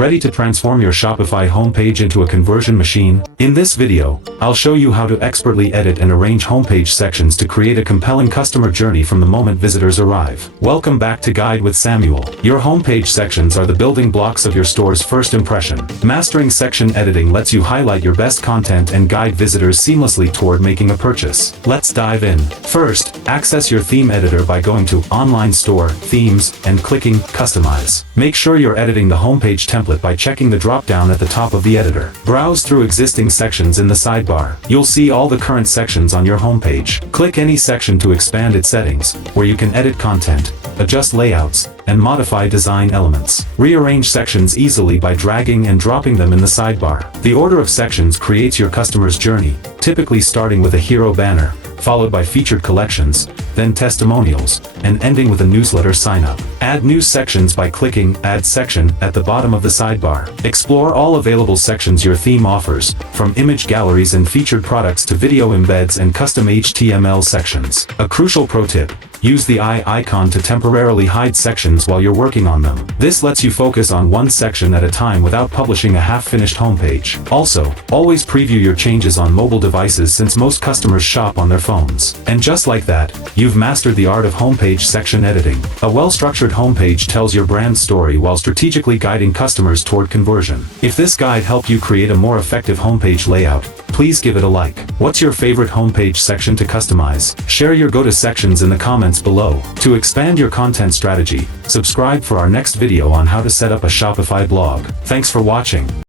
Ready to transform your Shopify homepage into a conversion machine? In this video, I'll show you how to expertly edit and arrange homepage sections to create a compelling customer journey from the moment visitors arrive. Welcome back to Guide with Samuel. Your homepage sections are the building blocks of your store's first impression. Mastering section editing lets you highlight your best content and guide visitors seamlessly toward making a purchase. Let's dive in. First, access your theme editor by going to Online Store, Themes, and clicking Customize. Make sure you're editing the homepage template by checking the drop-down at the top of the editor. Browse through existing sections in the sidebar. You'll see all the current sections on your homepage. Click any section to expand its settings, where you can edit content, adjust layouts, and modify design elements. Rearrange sections easily by dragging and dropping them in the sidebar. The order of sections creates your customer's journey, typically starting with a hero banner, followed by featured collections, then testimonials, and ending with a newsletter sign-up. Add new sections by clicking Add Section at the bottom of the sidebar. Explore all available sections your theme offers, from image galleries and featured products to video embeds and custom HTML sections. A crucial pro tip: use the eye icon to temporarily hide sections while you're working on them. This lets you focus on one section at a time without publishing a half-finished homepage. Also, always preview your changes on mobile devices since most customers shop on their phones. And just like that, you've mastered the art of homepage section editing. A well-structured homepage tells your brand story while strategically guiding customers toward conversion. If this guide helped you create a more effective homepage layout, please give it a like. What's your favorite homepage section to customize? Share your go-to sections in the comments below. To expand your content strategy, subscribe for our next video on how to set up a Shopify blog. Thanks for watching.